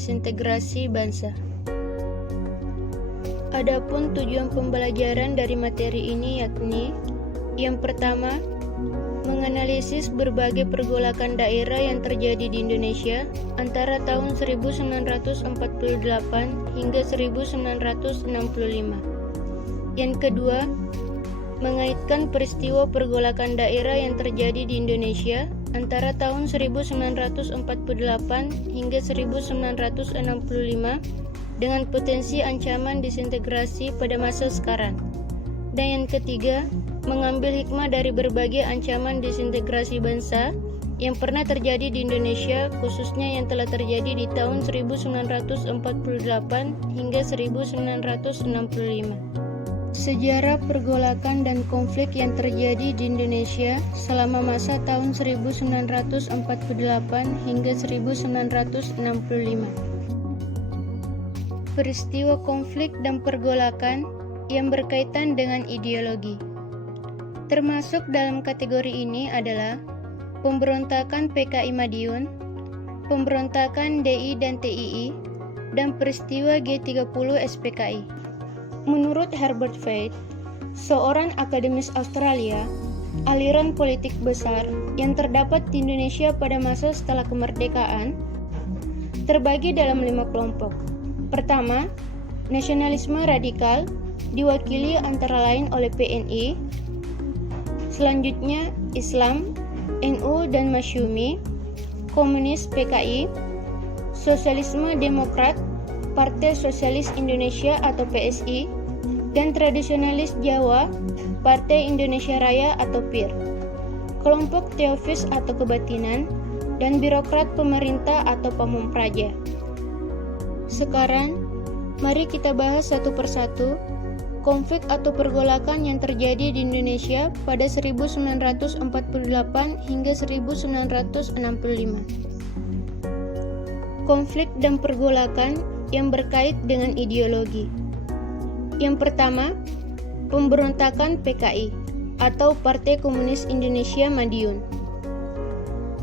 disintegrasi bangsa. Adapun tujuan pembelajaran dari materi ini yakni: yang pertama, menganalisis berbagai pergolakan daerah yang terjadi di Indonesia antara tahun 1948 hingga 1965. Yang kedua, mengaitkan peristiwa pergolakan daerah yang terjadi di Indonesia antara tahun 1948 hingga 1965 dengan potensi ancaman disintegrasi pada masa sekarang. Dan yang ketiga, mengambil hikmah dari berbagai ancaman disintegrasi bangsa yang pernah terjadi di Indonesia, khususnya yang telah terjadi di tahun 1948 hingga 1965. Sejarah pergolakan dan konflik yang terjadi di Indonesia selama masa tahun 1948 hingga 1965. Peristiwa konflik dan pergolakan yang berkaitan dengan ideologi. Termasuk dalam kategori ini adalah pemberontakan PKI Madiun, pemberontakan DI dan TII, dan peristiwa G30 SPKI. Menurut Herbert Feith, seorang akademis Australia, aliran politik besar yang terdapat di Indonesia pada masa setelah kemerdekaan terbagi dalam 5 kelompok. Pertama, nasionalisme radikal diwakili antara lain oleh PNI, selanjutnya Islam, NU dan Masyumi, komunis PKI, sosialisme demokrat, Partai Sosialis Indonesia atau PSI, dan tradisionalis Jawa, Partai Indonesia Raya atau PIR, kelompok teofis atau kebatinan, dan birokrat pemerintah atau pamong praja. Sekarang, mari kita bahas satu persatu konflik atau pergolakan yang terjadi di Indonesia pada 1948 hingga 1965. Konflik dan pergolakan yang berkait dengan ideologi. Yang pertama, pemberontakan PKI atau Partai Komunis Indonesia Madiun.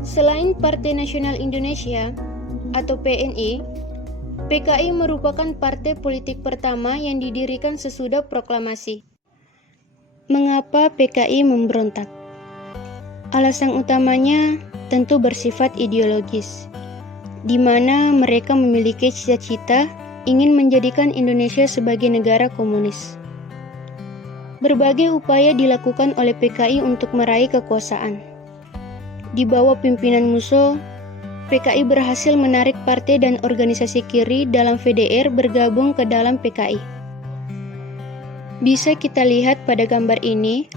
Selain Partai Nasional Indonesia atau PNI, PKI merupakan partai politik pertama yang didirikan sesudah proklamasi. Mengapa PKI memberontak? Alasan utamanya tentu bersifat ideologis, di mana mereka memiliki cita-cita ingin menjadikan Indonesia sebagai negara komunis. Berbagai upaya dilakukan oleh PKI untuk meraih kekuasaan. Di bawah pimpinan Musso, PKI berhasil menarik partai dan organisasi kiri dalam VDR bergabung ke dalam PKI. Bisa kita lihat pada gambar ini,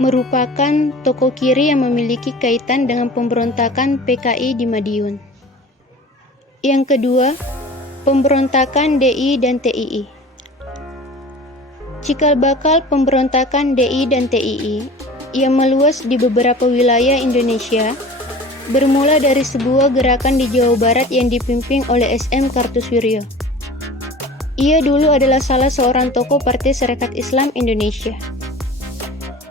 merupakan tokoh kiri yang memiliki kaitan dengan pemberontakan PKI di Madiun. Yang kedua, pemberontakan DI dan TII. Cikal bakal pemberontakan DI dan TII yang meluas di beberapa wilayah Indonesia bermula dari sebuah gerakan di Jawa Barat yang dipimpin oleh SM Kartosoewirjo. Ia dulu adalah salah seorang tokoh Partai Sarekat Islam Indonesia.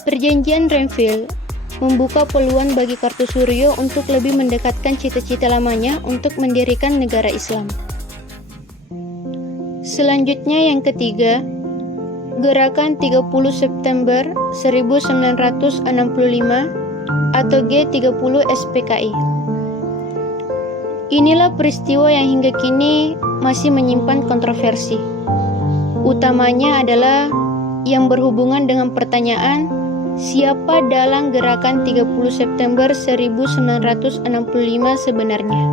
Perjanjian Renville membuka peluang bagi Kartosoewirjo untuk lebih mendekatkan cita-cita lamanya untuk mendirikan negara Islam. Selanjutnya yang ketiga, Gerakan 30 September 1965 atau G30 SPKI. Inilah peristiwa yang hingga kini masih menyimpan kontroversi. Utamanya adalah yang berhubungan dengan pertanyaan siapa dalang gerakan 30 September 1965 sebenarnya.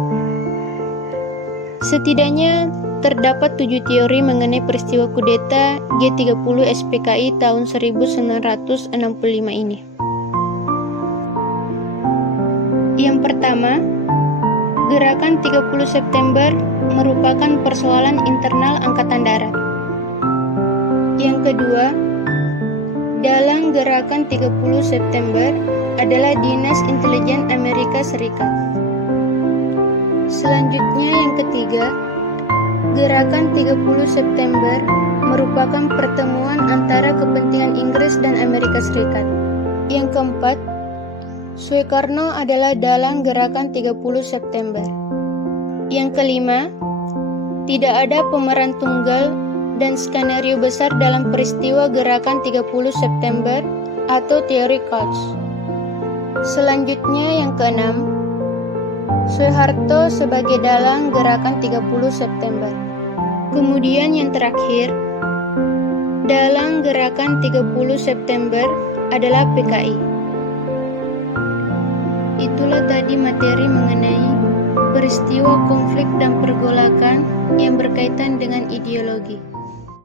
Setidaknya terdapat 7 teori mengenai peristiwa kudeta G30 SPKI tahun 1965 ini. Yang pertama, gerakan 30 September merupakan persoalan internal Angkatan Darat. Yang kedua, dalang gerakan 30 September adalah Dinas Intelijen Amerika Serikat. Selanjutnya yang ketiga, gerakan 30 September merupakan pertemuan antara kepentingan Inggris dan Amerika Serikat. Yang keempat, Soekarno adalah dalang gerakan 30 September. Yang kelima, Tidak ada pemeran tunggal dan skenario besar dalam peristiwa gerakan 30 September atau teori Koch. Selanjutnya yang keenam, Soeharto sebagai dalang gerakan 30 September. Kemudian yang terakhir, dalang gerakan 30 September adalah PKI. Itulah tadi materi mengenai peristiwa konflik dan pergolakan yang berkaitan dengan ideologi.